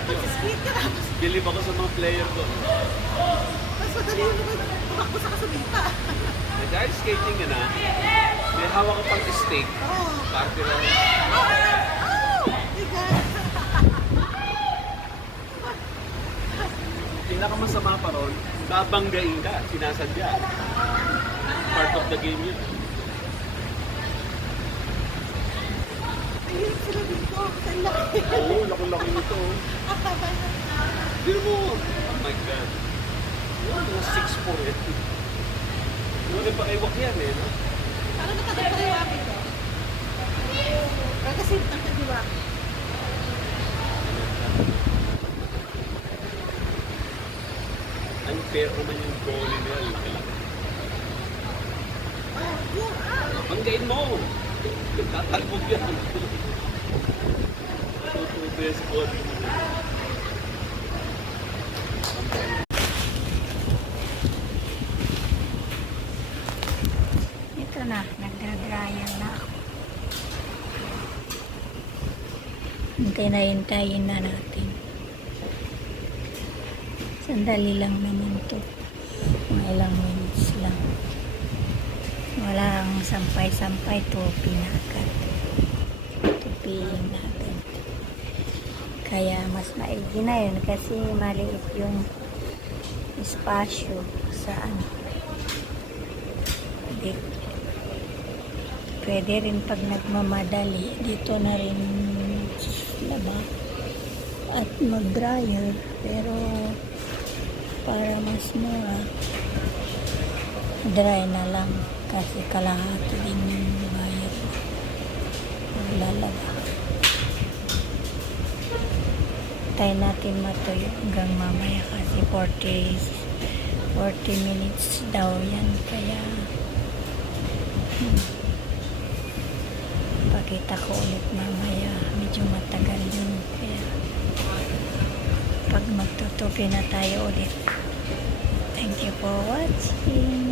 Masarap yun. Split ka tapos. Bilib ako sa mga player ko. Mas madali yung tumakbo sa kasabita. Eh, dahil skating ka na, may hawak ka pang stick. Oo. Party ron. Pinakamasama pa ron, babanggain ka, sinasadya. Part of the game yun. Ayun sila dito. Sa laki. Oo, laki-laki nito. Hindi mo, oh my God. Yung mga 6'4" eh. Yung ipakaiwak yan eh, no? Parang nakadipariwak ito. Kasi nakadiwak. Unfair naman yung goal nila, laki-laki. Banggain mo! Tatalbog yan. 2 best body mo na. Ito na, nagdra-dryer na ako. Hintayin na natin. Sandali lang naman to. Mga ilang minutes lang. Walang sampay-sampay to, pinakat. Tupiin natin. Kaya mas maigi na yun kasi maliit yung espasyo sa ano. Pwede rin pag nagmamadali dito na rin laba at mag-dryer, pero para mas mura dry na lang kasi kalahati din yung bayad maglalaba. Tayo natin matuyo hanggang mamaya kasi 40 minutes daw yan, kaya pakita ko ulit mamaya, medyo matagal yun, kaya pag magtutupi na tayo ulit. Thank you for watching.